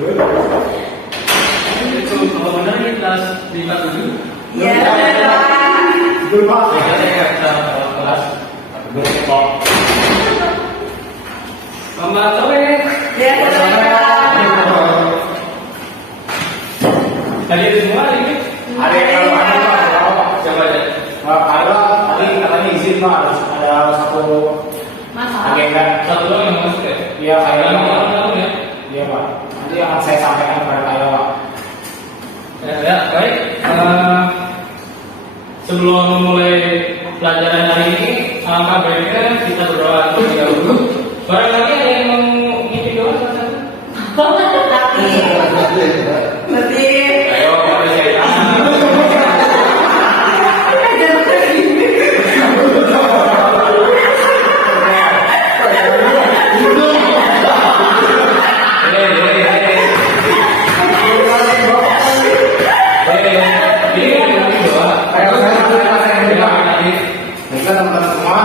Itu kalau benar ini kelas 57. Iya. Betul Pak. Saya kelas berkelompok. Selamat sore. Iya. Tadi itu semua ini. Ada yang kalau Coba aja. ada tadi katanya izin Pak ada satu agenda. Satu doang yang masuk ya. Iya Yang kayaknya. mau ya. Iya Pak. Nanti akan saya sampaikan kepada Pak Pak. Ya, baik. Sebelum memulai pelajaran hari ini, alangkah baiknya kita berdoa terlebih dahulu. Barangkali ada yang mau ngisi doa satu-satu? Berarti Ayo, mari saya Baiklah teman-teman semua,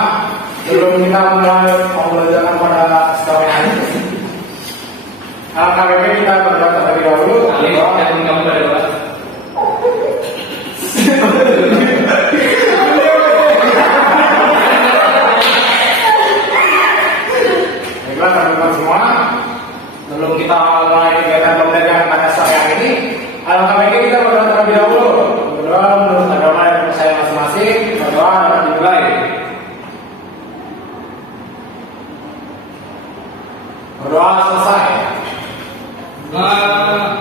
sebelum kita mulai pembelajaran pada sore hari, alangkah baiknya kita berdoa terlebih dahulu. Baiklah teman-teman semua, sebelum kita mulai kegiatan pembelajaran pada sore hari ini, alangkah baiknya kita berdoa terlebih dahulu. Berdoa menurut agama dan percaya masing-masing. Berdoa dapat dimulai. Berdoa selesai.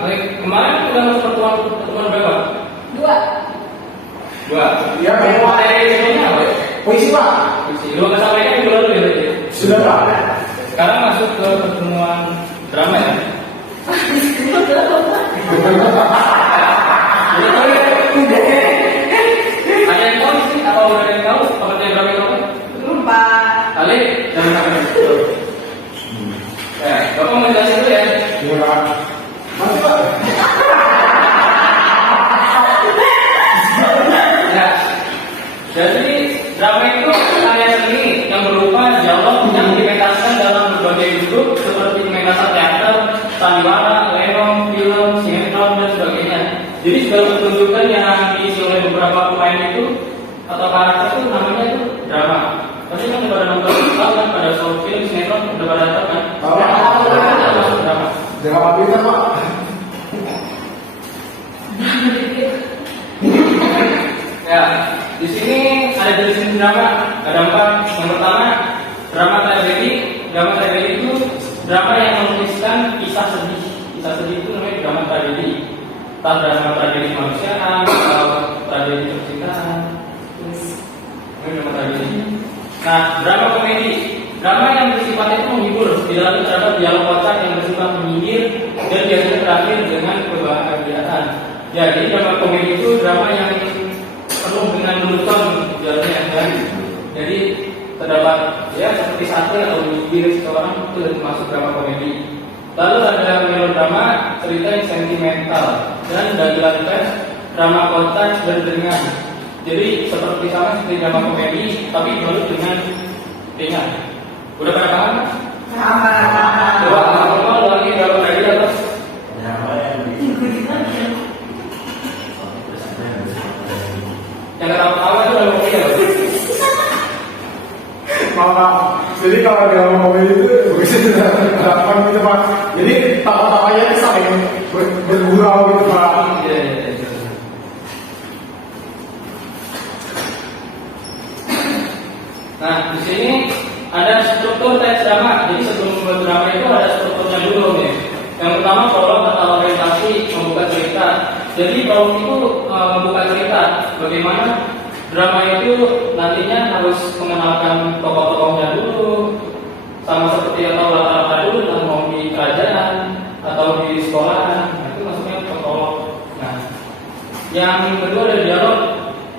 Baik, kemarin kita pertemuan berapa? 2. 2. Ya, Pertemuan dari sebelumnya apa? Puisi Pak. Dua kesampaian minggu lalu ya. Sudah Pak. Sekarang masuk ke pertemuan drama ya. Ada yang tahu sih? Apa udah ada yang tahu? Pengertian drama itu apa? Lupa. Kali dan ya, Bapak mau jelasin dulu ya. Iya Pak. Masih Pak. Ya, jadi drama itu karya seni yang berupa dialog yang dipentaskan dalam berbagai bentuk seperti pementasan teater, sandiwara, lenong, film, sinetron dan sebagainya. Jadi segala pertunjukan yang diisi oleh beberapa pemain itu atau karakter itu namanya itu drama. Pasti kan pada nonton tahu kan pada show film sinetron udah pada tahu kan? Tahu. Itu masuk drama. Jangan Pak Peter Pak. Ya, di sini ada jenis drama, ada 4. Yang pertama, drama tragedi. Drama tragedi itu drama yang menuliskan kisah sedih. Kisah sedih itu namanya drama tragedi. Entah drama tragedi kemanusiaan atau tragedi percintaan. Ini drama tragedi. Nah, drama komedi. Drama yang bersifat itu menghibur. Di dalam terdapat dialog kocak yang bersifat menyindir dan biasanya berakhir dengan kebahagiaan. Jadi drama komedi itu drama yang penuh dengan lelucon jalannya kan. Jadi terdapat ya seperti sate atau bibir seseorang itu termasuk drama komedi. Lalu ada melodrama, cerita yang sentimental dan dagelan pers, drama kocak dan ringan. Jadi seperti sama seperti drama komedi tapi baru dengan ringan. Udah pada paham? Sama. Coba teman-teman lagi drama tadi atau yang ketawa-tawa itu drama komedi apa? Maaf. Jadi kalau dalam mobil itu bisa dilakukan gitu Pak. Jadi tawa-tawanya itu saling bergurau gitu Pak. Iya. Nah, di sini ada struktur teks drama. Jadi sebelum membuat drama itu ada strukturnya dulu nih. Yang pertama prolog atau orientasi membuka cerita. Jadi prolog itu membuka cerita. Bagaimana drama itu nantinya harus mengenalkan tokoh-tokohnya dulu. Sama seperti yang tahu latar-latar dulu, entah mau di kerajaan atau di sekolah. Nah, itu maksudnya prolog. Nah, yang kedua ada dialog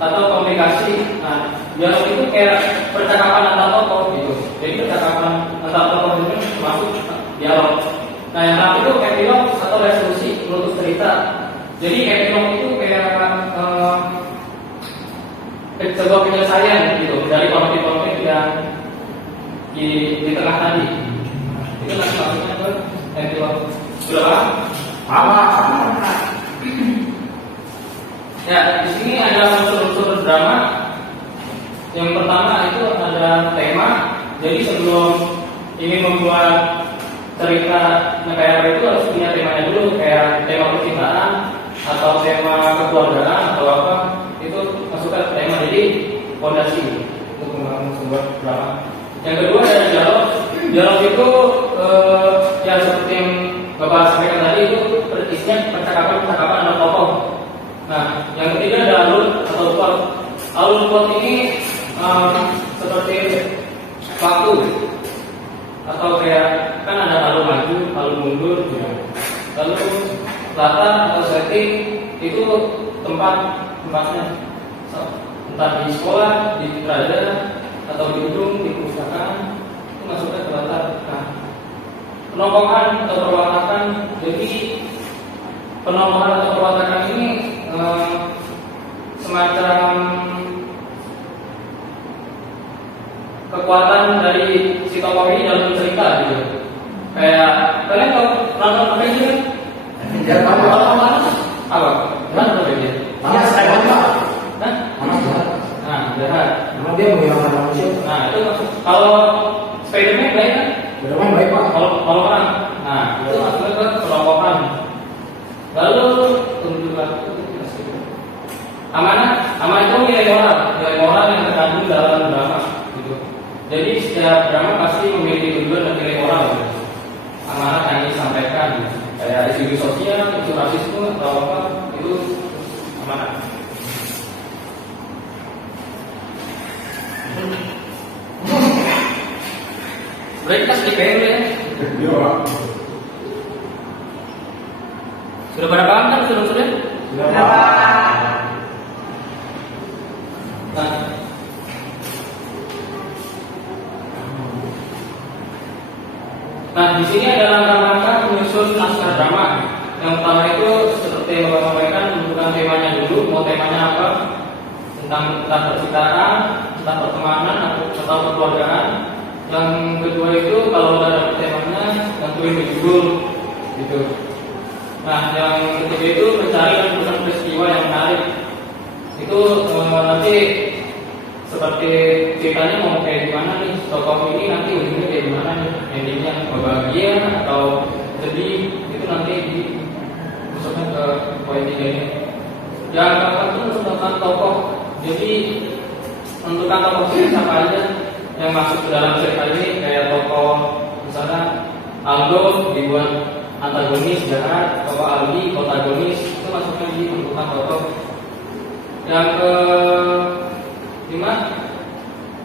atau komunikasi. Nah, dialog itu kayak percakapan antar tokoh gitu. Jadi percakapan antar tokoh itu masuk dialog. Nah, yang terakhir itu epilog atau resolusi menutup cerita. Jadi epilog itu kayak sebuah penyelesaian gitu dari konflik-konflik yang di tengah tadi. Itu nanti maksudnya ke epilog. Sudah paham? Sama. Ya, di sini ada unsur-unsur drama. Yang pertama itu ada tema. Jadi sebelum ini membuat cerita negara itu harus punya temanya dulu, kayak tema percintaan atau tema kekeluargaan atau apa, itu masukkan tema. Jadi fondasi untuk membangun sebuah drama. Yang kedua ada dialog. Dialog itu ya seperti yang Bapak sampaikan tadi, itu isinya percakapan antar tokoh. Nah, yang ketiga ada alur atau plot. Alur plot ini seperti waktu atau kayak kan ada alur maju, alur mundur, ya. Lalu latar atau setting itu tempatnya, entah di sekolah, di raja atau di gedung, di perpustakaan, itu masuknya ke latar. Nah, penongkongan atau perwatakan. Jadi penongkongan atau perwatakan ini semacam kekuatan dari si tokoh ini dalam cerita gitu. Kayak kalian kalau nonton apa ini kan? Ya tahu. Apa? Mana apa ini? Mana saya Pak? Hah? Mana jahat? Nah, jahat. Memang dia menghilangkan manusia. Nah, itu maksud. Kalau Spiderman baik kan? Bermain baik Pak. Kalau orang, nah itu masuknya ke penongkongan. Lalu tunggu amanah itu nilai moral yang terkandung dalam drama gitu. Jadi setiap drama pasti memiliki tujuan dan nilai moral gitu. Amanah yang disampaikan gitu. Kayak isu sosial, isu rasisme atau apa, itu amanah. Boleh kita sedikit dulu ya? Iya. Sudah pada paham kan sudah? Sudah. Nah, di sini ada langkah-langkah menyusun naskah drama. Yang pertama itu seperti yang Bapak sampaikan, menentukan temanya dulu. Mau temanya apa? Tentang percintaan, tentang pertemanan, atau kekeluargaan. Yang kedua itu kalau udah ada temanya, tentuin judul, gitu. Nah, yang ketiga itu mencari dan menemukan peristiwa yang menarik. Itu nanti seperti ceritanya mau kayak gimana nih, tokoh ini nanti ujungnya kayak gimana nih, endingnya bahagia atau sedih, itu nanti dimasukkan ke poin 3 ini. Yang keempat itu menentukan tokoh. Jadi menentukan tokoh ini siapa aja yang masuk ke dalam cerita ini, kayak tokoh misalnya Aldo dibuat antagonis jahat, tokoh Aldi protagonis, itu masuknya di menentukan tokoh. Yang ke-5,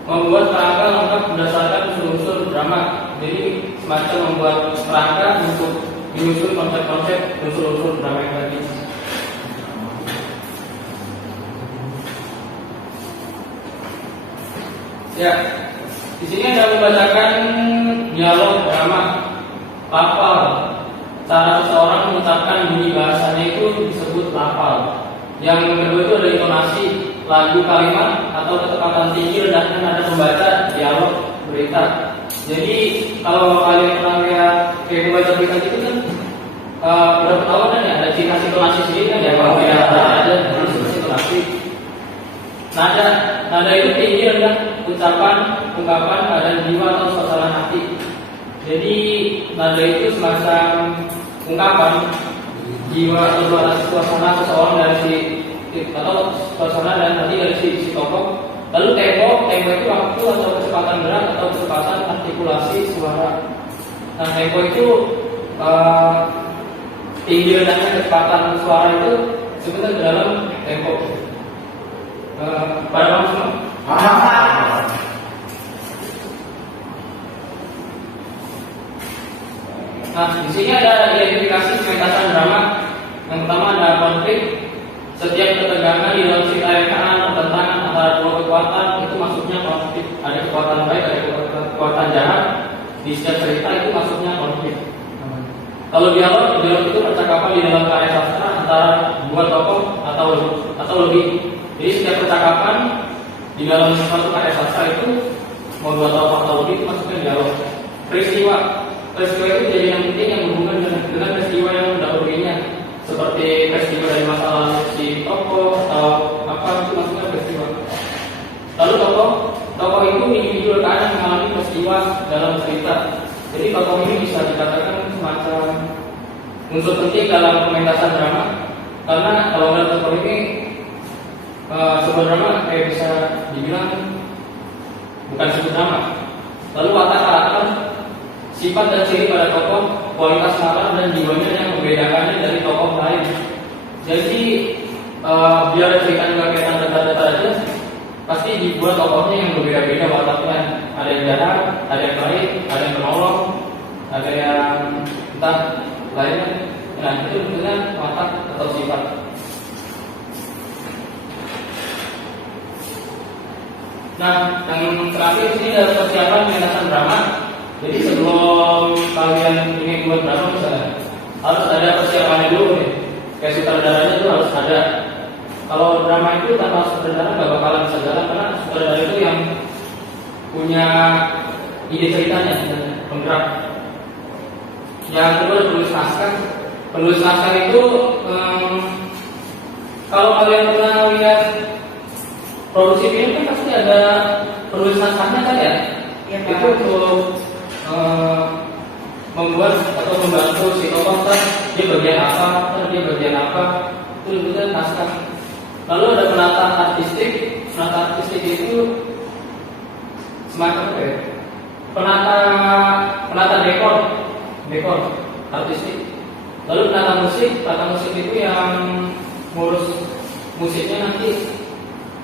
membuat kerangka lengkap berdasarkan unsur-unsur drama. Jadi semacam membuat kerangka untuk menyusun konsep-konsep unsur-unsur drama yang tadi. Ya, di sini ada membacakan dialog drama. Lafal. Cara seseorang mengucapkan bunyi bahasanya itu disebut lafal. Yang kedua itu ada intonasi, lagu kalimat atau ketepatan tinggi rendahnya nada pembaca dialog berita. Jadi kalau kalian pernah lihat kayak pembaca berita itu kan udah tahu kan ya, ada ciri khas intonasi sendiri kan ya, kalau tidak ada harus intonasi. Nada itu tinggi rendah, ucapan, ungkapan, keadaan jiwa atau suasana hati. Jadi nada itu semacam ungkapan jiwa atau suasana seseorang dari si atau suasana dan hati dari si tokoh. Lalu tempo itu waktu atau kecepatan gerak atau kecepatan artikulasi suara. Nah, tempo itu tinggi rendahnya kecepatan suara itu sebenarnya ke dalam tempo. Pada kamu semua? Nah, di sini ada identifikasi pementasan drama. Yang pertama ada konflik. Setiap ketegangan di dalam cerita rekaan pertentangan antara dua kekuatan itu masuknya konflik. Ada kekuatan baik, ada kekuatan jahat. Di setiap cerita itu masuknya konflik. Kalau dialog itu percakapan di dalam karya sastra antara dua tokoh atau lebih. Jadi setiap percakapan di dalam suatu karya sastra itu mau dua tokoh atau lebih itu masuknya dialog. Peristiwa itu jadi yang penting yang berhubungan dengan peristiwa yang mendahulunya. unsur penting dalam pementasan drama. Karena kalau nggak seperti ini, sebuah drama kayak bisa dibilang bukan sebuah drama. Lalu watak karakter, sifat dan ciri pada tokoh, kualitas nalar dan jiwanya yang membedakannya dari tokoh lain. Jadi biar ceritanya nggak kayak tanda-tanda aja, pasti dibuat tokohnya yang berbeda-beda wataknya. Ada yang jahat, ada yang baik, ada yang penolong, ada yang entah lainnya. Nah itu bentuknya watak atau sifat. Nah yang terakhir ini adalah persiapan pementasan drama. Jadi sebelum kalian ingin buat drama misalnya, harus ada persiapannya dulu nih. Kayak sutradaranya itu harus ada. Kalau drama itu tanpa sutradara nggak bakalan bisa jalan, karena sutradara itu yang punya ide ceritanya, penggerak. Yang kedua penulis naskah. Penulis naskah itu kalau kalian pernah lihat produksi film kan pasti ada penulis naskahnya kan ya? Ya, itu untuk membuat atau membantu si tokoh dia bagian apa, dia bagian apa, itu juga naskah. Lalu ada penata artistik. Penata artistik itu semacam apa ya? Penata dekor artistik. Lalu penata musik itu yang ngurus musiknya nanti.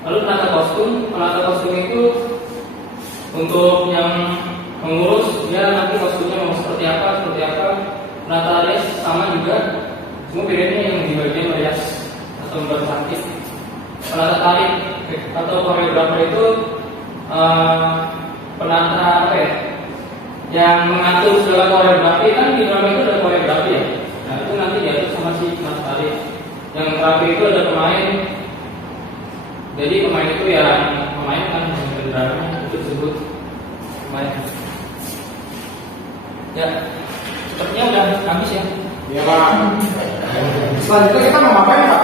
Lalu penata kostum itu untuk yang mengurus dia nanti kostumnya mau seperti apa. Penata rias sama juga, semua bedanya yang di bagian rias atau bercantik. Penata tarik atau koreografer itu penata apa ya? Yang mengatur segala koreografi, kan di drama itu ada koreografi ya. Nah itu nanti diatur sama si penata tarik. Yang terakhir itu ada pemain. Jadi pemain itu yang memainkan drama itu disebut pemain. Ya, sepertinya udah habis ya. Iya Pak. Selanjutnya kita mau ngapain Pak?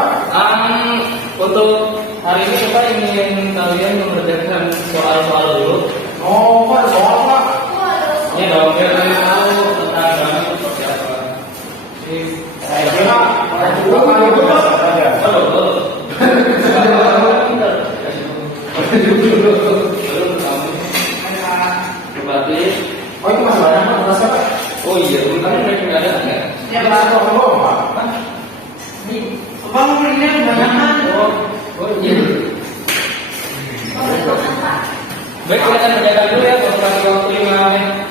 Untuk hari ini kita ingin kalian mengerjakan soal-soal dulu. Oh Pak, soal Pak. Ini dong, biar kalian tahu tentang drama itu seperti apa. Saya kira orang juga kan itu saja. Betul. Oh itu masih banyak Pak, terasa Pak. Oh iya, bentar mereka nggak ada nggak? Ya, Kita Pak. satu orang Pak. Bang belinya kebanyakan. Oh iya. Baik, kita akan menjaga dulu ya, kalau kasih waktu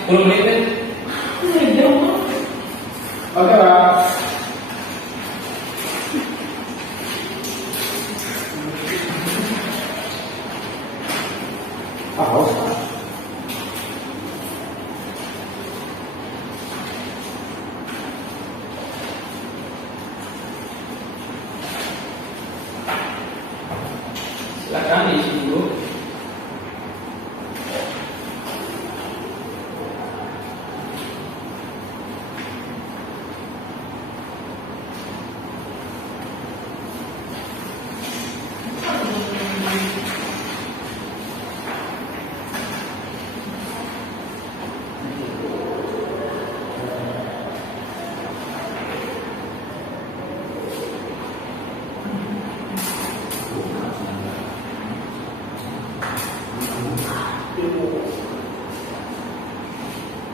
10 menit. Oke Pak. Haus Pak. Silakan diisi dulu.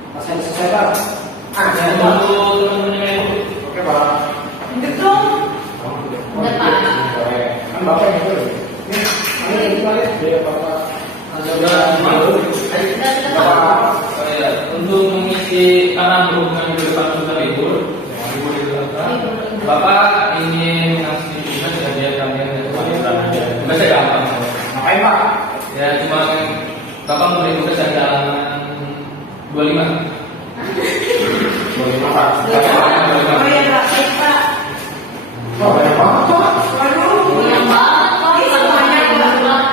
Masih ada selesai Pak. Jangan dulu teman-teman yang itu. Oke Pak. Betul. Udah, Pak. Kan Bapak yang itu. Ini kita lihat dia Bapak. Sudah malu. Untuk mengisi karena berhubungan di depan sudah libur, Bapak ingin ngasih kita hadiah kalian yang baca gampang. Ngapain Pak? Ya cuma Bapak memberi tugas dari halaman 25. Boleh Pak. Oh ya, Pak. Oh banyak banget Pak. Waduh, banyak banget. Ini semuanya Pak.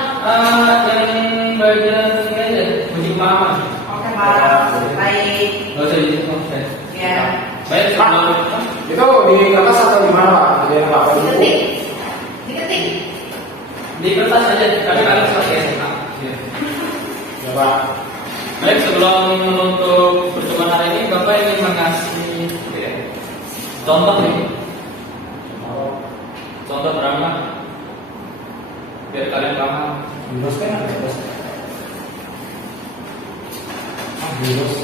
Yang bagian ini aja, musik mama. Oke, Pak. Baik. Gak usah di sini. Ya. Baik, sebelum Itu di kertas atau di mana Pak? Di apa? Diketik. di kertas aja, karena kalian selesai SMA. Ya Pak. Baik, sebelum menutup pertemuan hari ini, Bapak ingin mengasih Contoh nih. Contoh drama. Biar kalian paham. Windows kan ada Windows. Windows.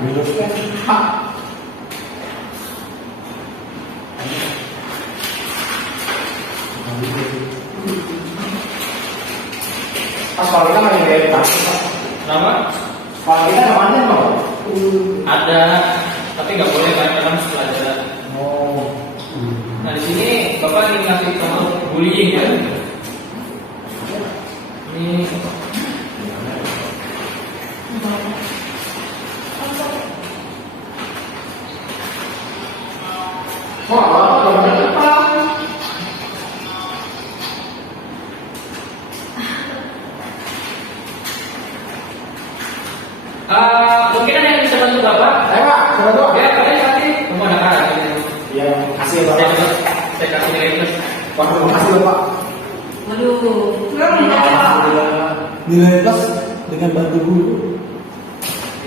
Windows kan. Kalau kita main dari plastik, Nama? kalau kita namanya mau. Ada, tapi nggak boleh main dalam pelajaran. Oh. Nah di sini bapak ingin ngasih contoh bullying kan? Ini Wah, apa? mungkin ada yang bisa bantu bapak? Ayo Pak, coba tuh. Ya kalian kasih kemana kan? Yang kasih Saya Bapak. saya kasih nilai plus. Wah, terima kasih Bapak. Waduh, kurang minta Pak. Nilai plus dengan bantu guru.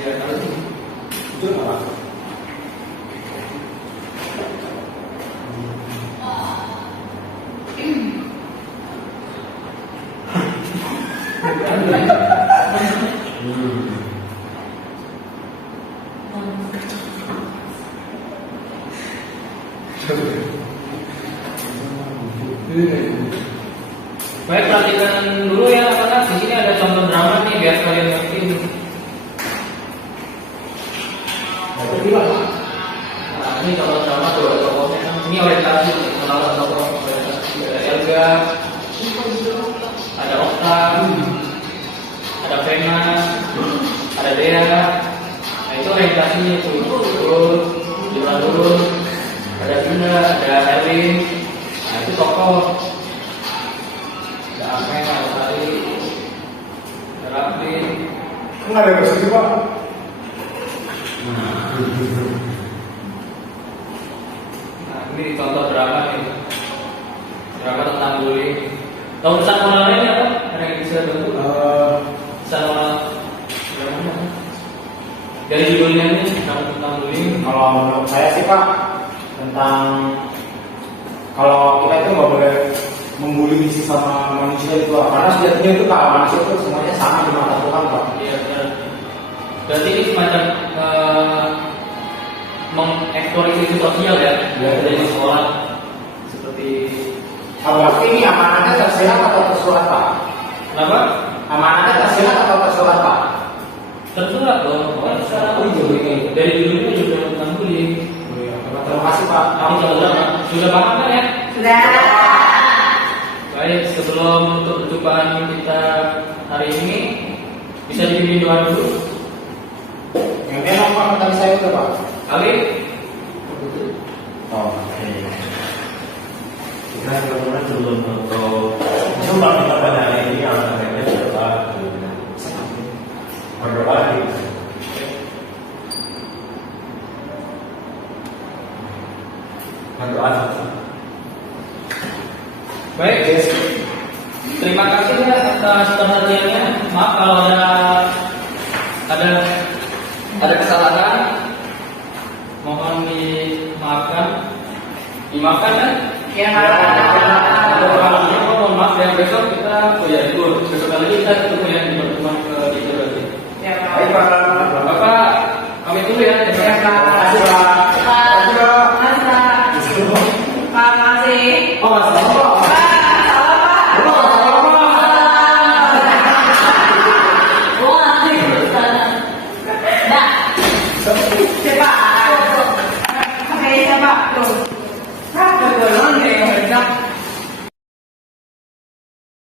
Ya kalau Itu apa? baik perhatikan dulu ya anak-anak. Di sini ada contoh drama nih biar kalian ngerti. Nah, ini contoh drama tuh ada tokohnya. Ini orientasi mengenal tokoh orientasi. Ada Elga, ada Okta, ada Vena, ada Dea. Nah itu orientasinya tuh. Dulu, ada Bunda, ada Erwin. Nah itu tokoh. Ada Amel, ada Sari, ada Rafi. Enggak ada yang sih Pak. Nah ini contoh drama nih. Drama tentang bullying. Tahu pesan moralnya apa? Ada yang bisa bantu? Pesan moral dramanya apa? Dari judulnya ini tentang bullying. Kalau menurut saya sih Pak, tentang kalau kita itu nggak boleh membuli sama manusia itu Pak. Karena sejatinya itu Pak, manusia itu semuanya sama di mata Tuhan Pak. Iya benar. Berarti ini semacam mengeksploitasi sosial ya, dari sekolah seperti Berarti ini amanatnya tersirat atau tersurat Pak? kenapa? Amanatnya tersirat atau tersurat Pak? Tersurat dong. Oh, sekarang dari judulnya sudah tentang bullying. Terima kasih Pak. Kamu sudah paham kan ya? Sudah. Baik, sebelum untuk perjumpaan kita hari ini bisa dipimpin doa dulu. Yang enak Pak, tadi saya udah Pak. Alif. Oh, kita sebelumnya sebelum untuk jumpa kita pada hari ini alhamdulillah berdoa berdoa. Baik, terima kasih ya atas perhatiannya. Maaf kalau ada kesalahan, mohon dimaafkan kan? Ya. Ada kesalahannya, mohon maaf ya. Besok kita libur. Besok lagi kita ketemu ya di pertemuan ke lagi. Ya, Pak. Baik Pak. Bapak, kami dulu ya. Ya, Pak. Terima kasih Pak. Pak. Mas, Pak. Pak, makasih. Oh, Mas.